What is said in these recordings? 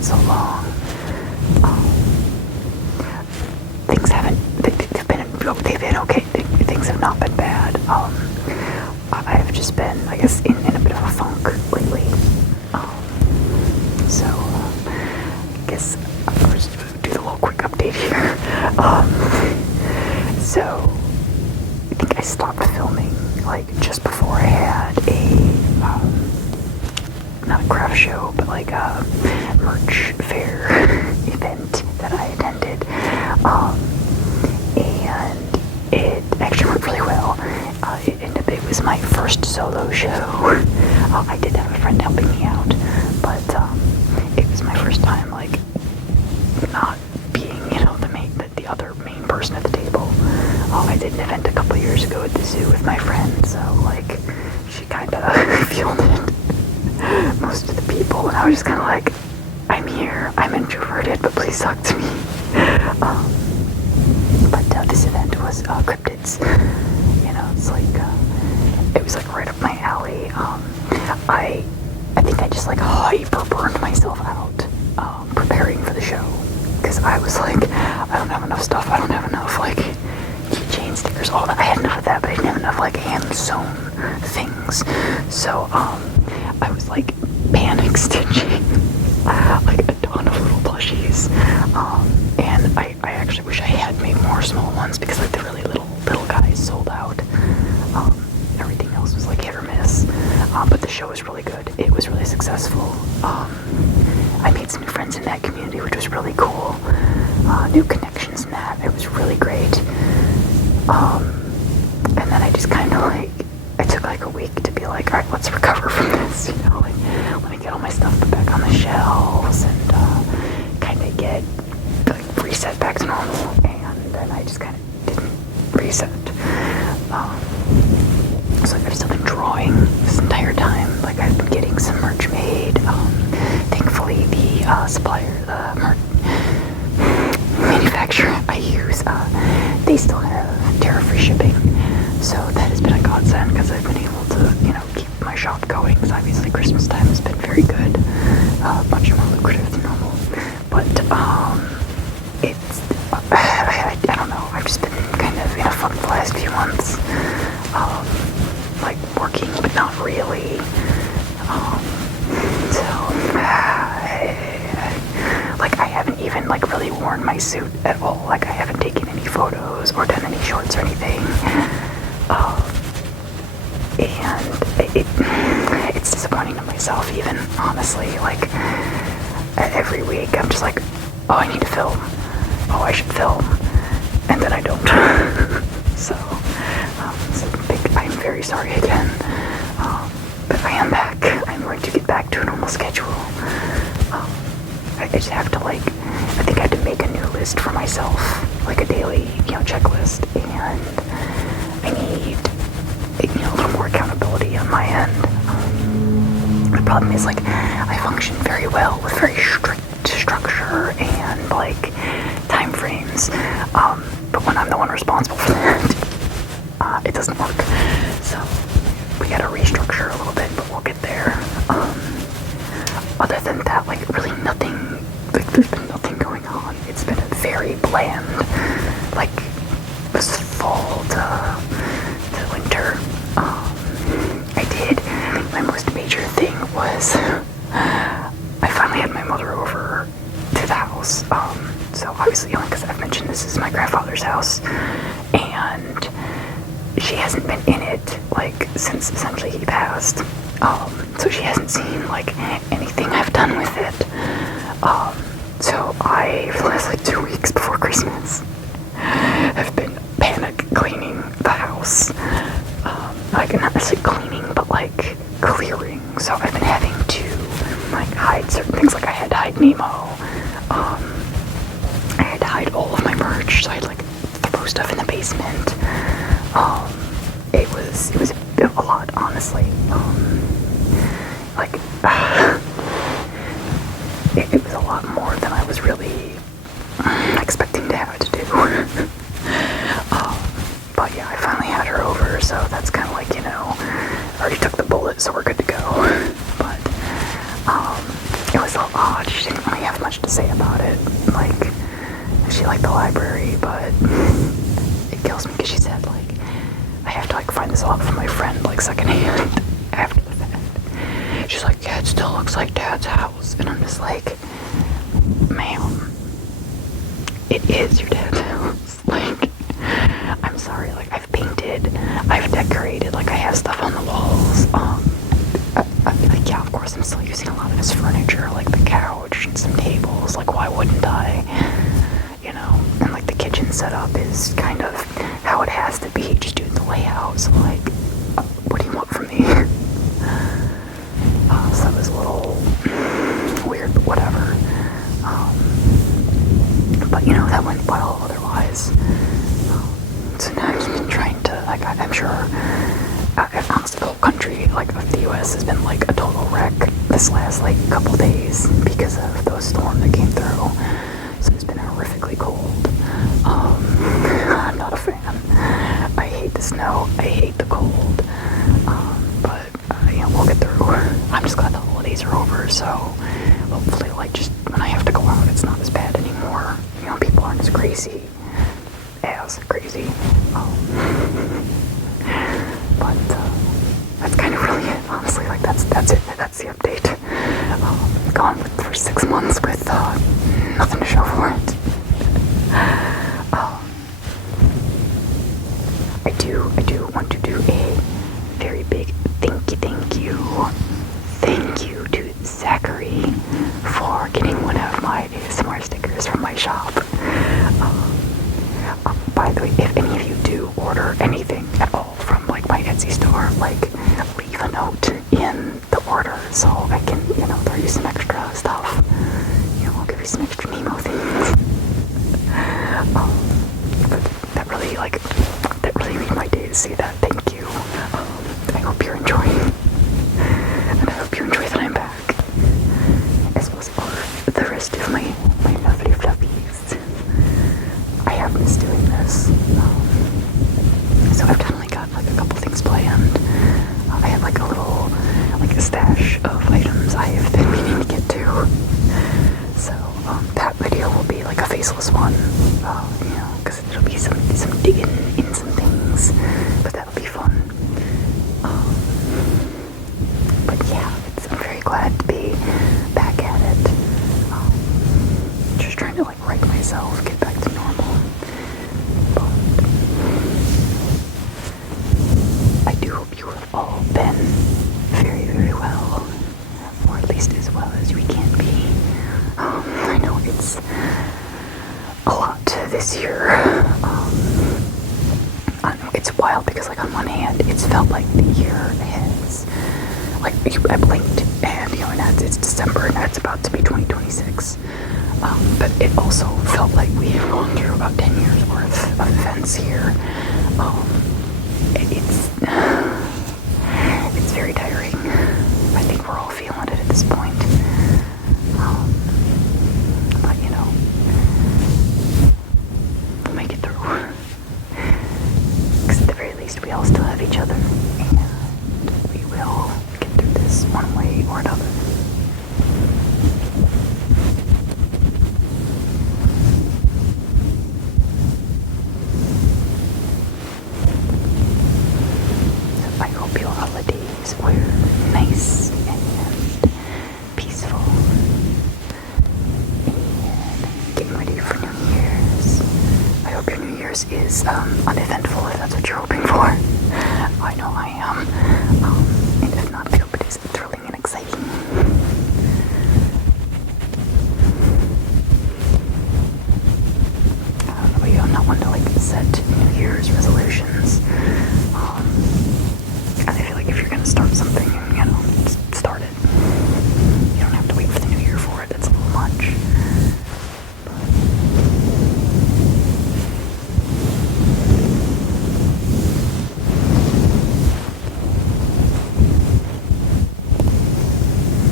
gone so long. Things haven't, they've been okay. Things have not been bad. I've just been, I guess, in a bit of a funk lately. So, I guess I'll just do the little quick update here. So, I think I stopped filming, like, just before I had not a craft show, but like a merch fair event that I attended. And it actually went really well. It was my first solo show. I did have a friend helping me out, but it was my first time, like, not being, the other main person at the table. I did an event a couple years ago at the zoo with my friend, so, like, she kind of fielded most of the people, and I was just kind of like, I'm here, I'm introverted, but please talk to me. But this event was cryptids. It's like, it was like right up my alley. I think I just like hyper burned myself out preparing for the show, because I was like, I don't have enough stuff, I don't have enough like keychain stickers, all that. I had enough of that, but I didn't have enough like hand sewn things. So I was like panic stitching like a ton of little plushies, and I actually wish I had made more small ones, because like the really little guys sold out. Everything else was like hit or miss, but the show was really good. It was really successful. I made some new friends in that community, which was really cool. New connections in that. It was really great. And then I just kind of like, I took like a week to be like, alright, let's recover from this, like, let me get all my stuff put back on the shelves, and kind of get like reset back to normal. And then I just kind of didn't reset. So I've still been drawing this entire time. Like, I've been getting some merch made. Thankfully, the supplier, the merch manufacturer I use, they still have tariff-free shipping. So that has been a godsend, because I've been able to, keep my shop going. Because obviously Christmas time has been very good, much more lucrative than normal. But it's, I don't know. I've just been kind of in a funk the last few months. Like working, but not really. Like, I haven't even like really worn my suit at all. Like, I haven't taken any photos or done any shorts or anything. And it's disappointing to myself, even, honestly. Like, every week I'm just like, oh, I need to film. Oh, I should film. And then I don't. So I'm very sorry again. But I am back. I'm going to get back to a normal schedule. I just have to, like, I think I have to make a new list for myself, like a daily, checklist, and I need, a little more accountability on my end. The problem is, like, I function very well with very strict structure and, like, time frames, but when I'm the one responsible for that, it doesn't work. So we gotta restructure a little bit, but we'll get there. Other than that, like, really nothing, like, there's been nothing going on. It's been very bland, like, this fall to winter. My most major thing was, I finally had my mother over to the house. So obviously, because I've mentioned this is my grandfather's house, and she hasn't been in it, like, since essentially he passed. So she hasn't seen, like, anything I've done with it. So I, for the last, like, 2 weeks before Christmas, have been panic cleaning the house. Like, not necessarily cleaning, but, like, clearing. So I've been having to, like, hide certain things. Like, I had to hide Nemo. I had to hide all of my merch, so I had, like, throw stuff in the basement. It was a lot, honestly. Like, it was a lot more than I was really expecting to have to do. But yeah, I finally had her over, so that's kind of like, I already took the bullet, so we're good to go. But it was a lot. She didn't really have say about it. Like, she liked the library, but it kills me because she said, like, I have to, like, find this out from my friend, like, secondhand after the fact. She's like, yeah, it still looks like Dad's house. And I'm just like, ma'am, it is your dad's house. Like, I'm sorry, like, I've painted, I've decorated, like, I have stuff on the walls. Like, yeah, of course, I'm still using a lot of his furniture, like the couch and some tables. Like, why wouldn't I? You know, and like the kitchen setup is kind of how it has to be, just doing the layout. So, like, what do you want from me? So that was a little weird, but whatever. But you know, that went well otherwise. So now I've just been trying to, like, I'm sure, honestly, the whole country, like, of the US has been, like, a total wreck this last, like, couple days because of those storms that came through. So it's been horrifically cold. I'm not a fan. I hate the snow. I hate the cold. But, you know, we'll get through. I'm just glad the holidays are over, so hopefully, like, just when I have to go out, it's not as bad anymore. You know, people aren't as crazy. But that's kind of really it, honestly. Like, that's it. That's the update. Gone for 6 months with nothing to show for it. I do want to do a very big thank you to Zachary for getting one of my ASMR stickers from my shop. By the way, if any of you do order anything at all from, like, my Etsy store, like, leave a note in the order so I can, you know, throw you some extra stuff. You know, I'll give you some extra Nemo things. But that really made my day to see that. Thank you. I hope you're enjoying, and I hope you enjoy that I'm back, as well as all the rest of my lovely fluffies. I have missed doing this. So I've definitely got, like, a couple things planned. I have, like, a little, like, a stash of items I have been meaning to get to. So that video will be, like, a faceless one, you know, because it'll be some digging in some things, but that'll be fun. But yeah, I'm very glad to be back at it. Just trying to, like, right myself, get back to normal. But I do hope you have all been very, very well, or at least as well as we can be. I know it's a lot this year. I don't know, it's wild because, like, on one hand, it's felt like the year has, like, I blinked and, you know, and it's December and it's about to be 2026. But it also felt like we have gone through about 10 years worth of events here. It's very tiring. I think we're all feeling it at this point. But, you know, we'll make it through. Because at the very least, we all still have each other, and we will get through this one way or another. I hope your holidays were nice and peaceful, and getting ready for New Year's. I hope your New Year's is uneventful, if that's what you're hoping for. I know I am. And if not, I hope it is thrilling and exciting. I don't know about you, I'm not one to, like, set New Year's resolutions. And I feel like if you're gonna start something, you know, just start it. You don't have to wait for the new year for it. It's a little much.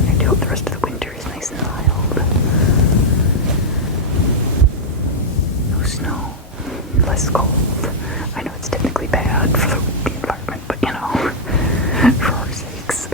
I do hope the rest of the winter is nice and mild. No snow, less cold. I know it's technically bad for the environment, but, you know, for our sakes.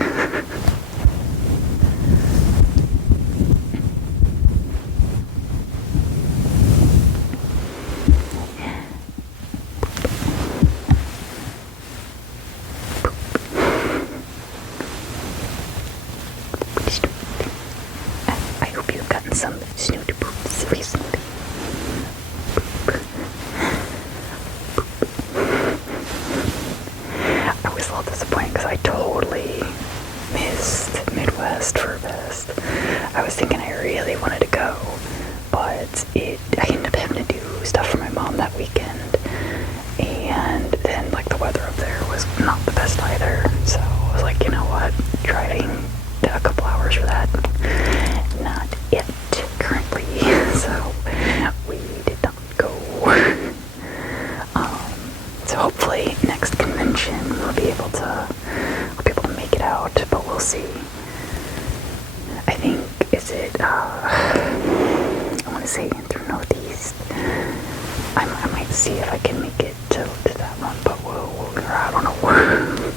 So hopefully next convention we'll be able to make it out, but we'll see. I think I want to say through Northeast. I might see if I can make it to that one, but I don't know.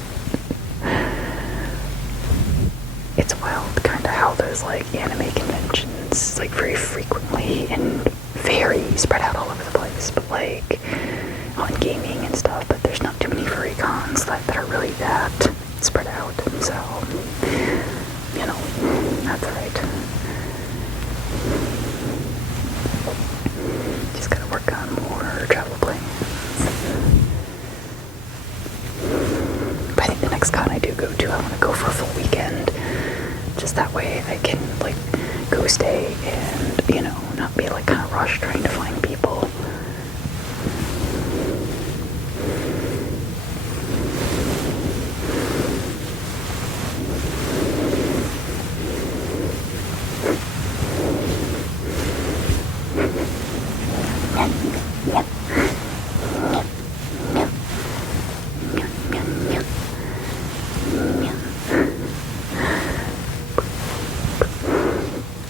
It's wild kind of how there's like anime conventions like very frequently and very spread out all over the place, but like on gaming and stuff, but there's not too many furry cons that are really that spread out, so you know, that's alright. Just gotta work on more travel plans. But I think the next con I do go to, I want to go for a full weekend. Just that way I can like go stay and, you know, not be like kind of rushed trying to find people.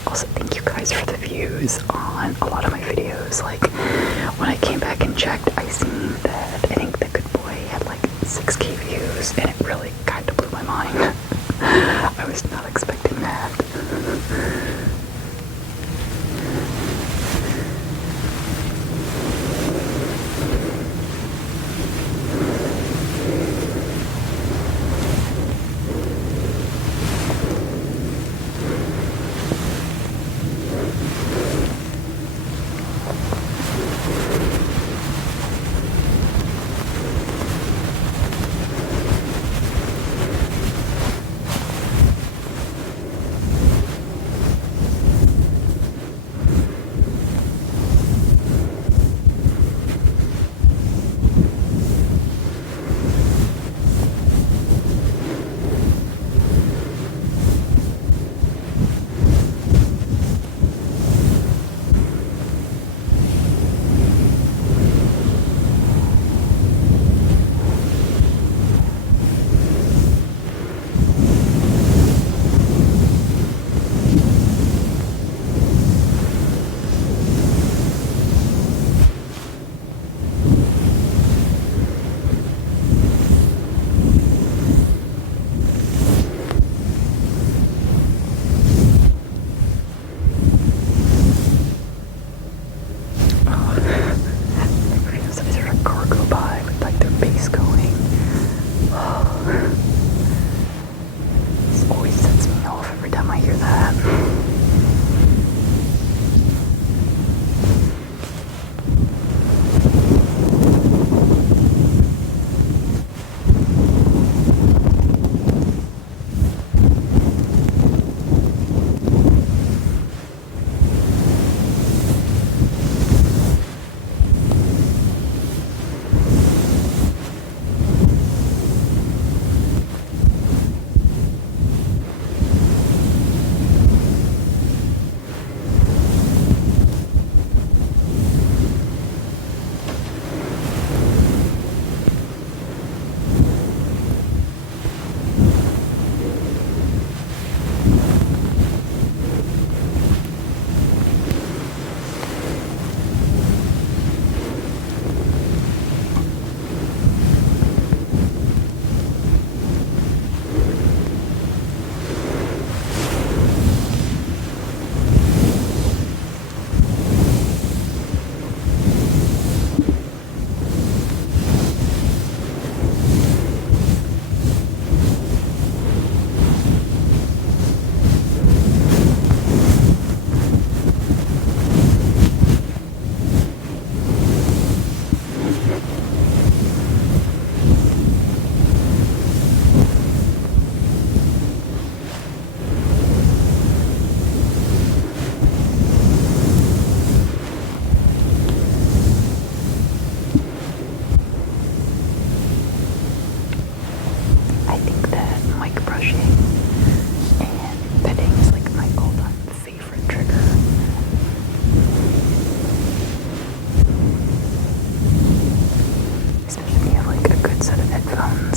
Also, thank you guys for the views on a lot of my videos. Like, when I came back and checked, I seen that I think The Good Boy had like 6K views, and it really kind of blew my mind. I was not expecting that.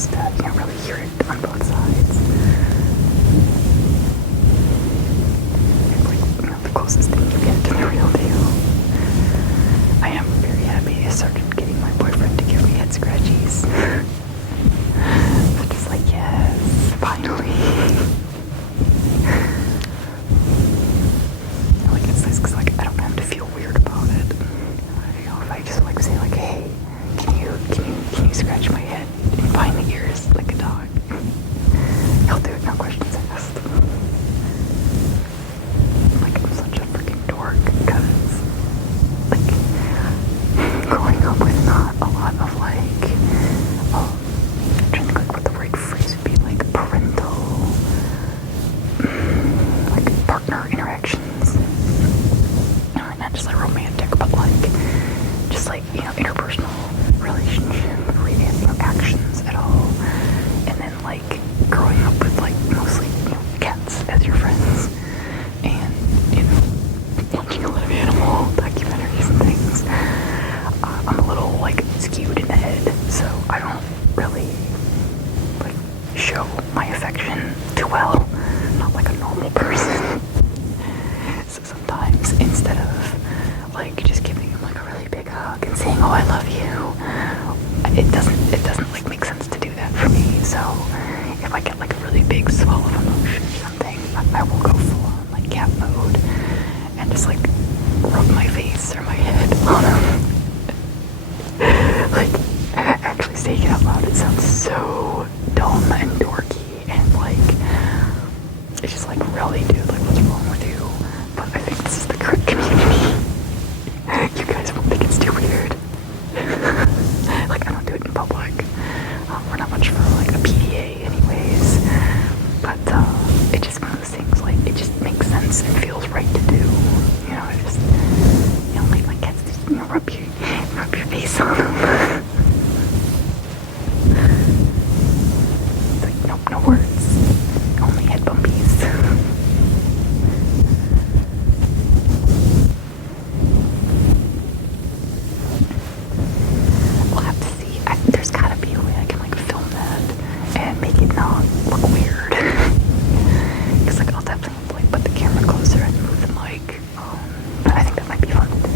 just, you can't really hear it on both sides. It's like, the closest thing you get to the real deal. I am very happy I started getting my boyfriend to give me head scratchies. I'm just like, yes, finally. Like, it's nice because, like, I don't have to feel weird about it. If I just, like, say, like, hey, can you scratch my head and find the ears like a dog? He'll do it, no questions asked. Like, I'm such a freaking dork because, like, growing up with not a lot of, like, I'm trying to think, like, what the right phrase would be, like, parental, like, partner interactions. Not just, like, romantic, but, like, just, like, interpersonal relationship actions at all. And then, like, growing up with, like, mostly, cats as your friends. And, watching a lot of animal documentaries and things. I'm a little, like, skewed in the head, so I don't really, like, show my affection too well. Not like a normal person. So sometimes, instead of, like, just giving him, like, a really big hug and saying, oh, I love you, it doesn't, like, make sense to do that for me. So if I get, like, a really big swell of emotion or something, I will go full on, like, cat mode and just, like, rub my face or my head on him. Like, actually saying it out loud, it sounds so dumb and dorky and, like, it's just like, really, dude, like, what's wrong with you? But I think this is the correct community. You guys won't think it's too weird. Like, I don't do it in public. We're not much for, like, a PDA anyways. But, it's just one of those things, like, it just makes sense and feels right to do. I just, like, my cats just, rub your face on them. It's like, nope, no words. Only head bumpies. We'll have to see. There's gotta be a way I can, like, film that and make it not look weird. Because, like, I'll definitely, like, put the camera closer and move the mic. But I think that might be fun to do.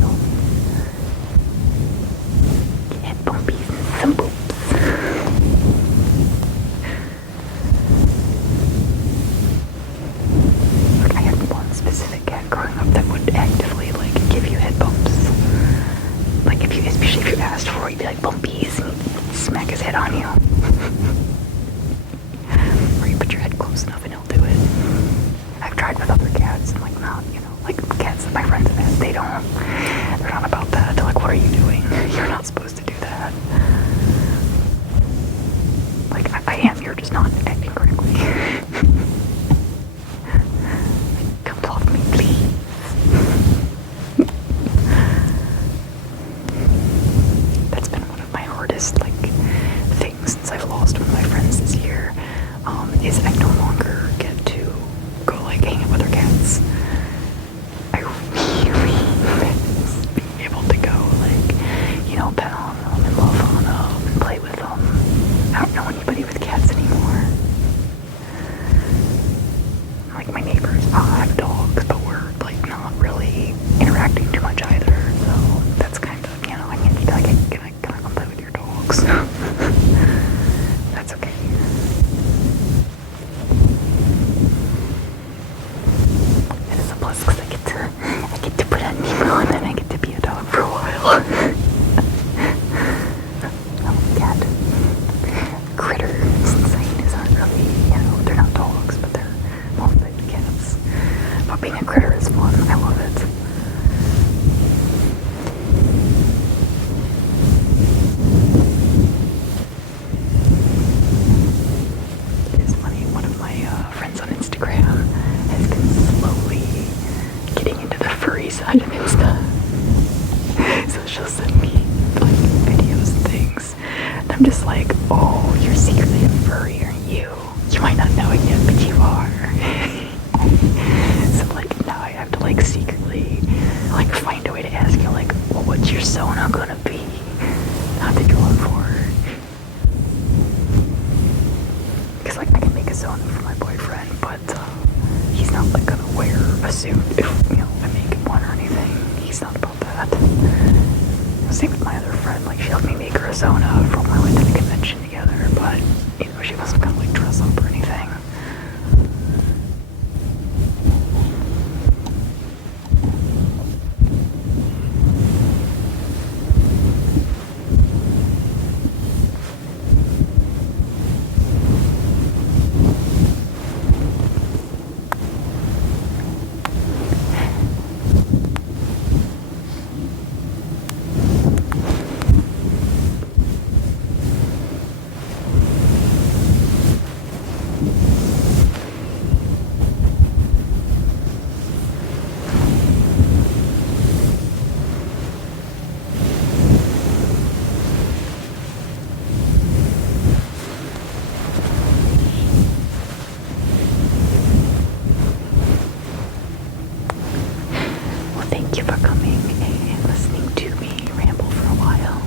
Head bumpies and some boobs. Like, I had one specific cat growing up that would actively, like, give you head bumps. Like, especially if you asked for it, he'd be like, bumpies, and he'd smack his head on you. Or you put your head close enough and he'll do it. I've tried with other cats, and, like, not, like, cats that my friends have had, they're not about that. They're like, what are you doing? You're not supposed to do that. Like, I am, you're just not acting correctly. Like, come talk to me, please. That's been one of my hardest, like, things since I've lost one of my friends this year, is I no longer get to go, like, hang out with other cats. I really miss being able to go, like, pet on them and love on them and play with them. I don't know anybody with cats anymore. Like, my neighbors have dogs, but we're, like, not really interacting too much either. So that's kind of, I can't be like, hey, can I come play with your dogs? That's okay. It is a plus because I get to put on Nemo and then I get to be a dog for a while. Cat critters and hyenas aren't really, they're not dogs, but they're more like cats. But being a critter is fun. I love it. It is funny. One of my friends on Instagram has been slowly getting into the furry side of Insta. So she'll send me, like, videos and things. And I'm just like, oh, you're secretly a furry, aren't you? You might not know it yet, but you are. So, like, now I have to, like, secretly, like, find a way to ask you, like, well, what's your persona gonna be? Not that you're on for. fake fursona from when we went to the convention together, but you know, she wasn't gonna like dress up or anything. Well, thank you for coming and listening to me ramble for a while.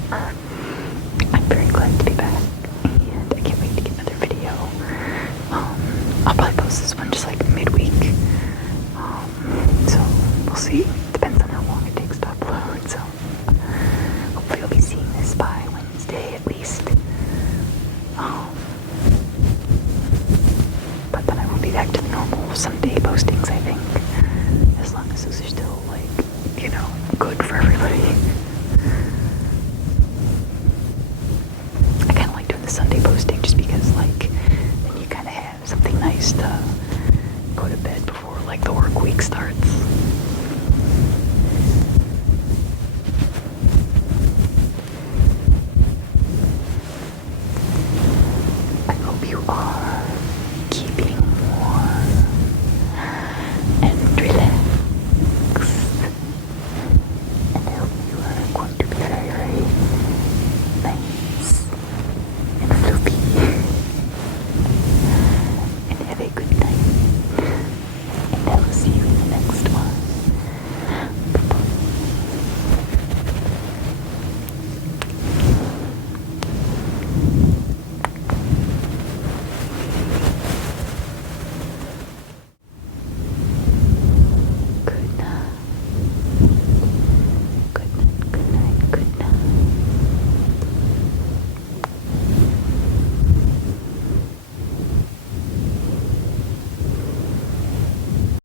I'm very glad to be back, and I can't wait to get another video. I'll probably post this one just like midweek. So we'll see. Depends on how long it takes to upload. So hopefully you'll be seeing this by Wednesday at least. But then I will be back to the normal Sunday postings, I think. As long as those are still, like, you know, good for everybody. I kind of like doing the Sunday posting just because, like, then you kind of have something nice to go to bed before, like, the work week starts.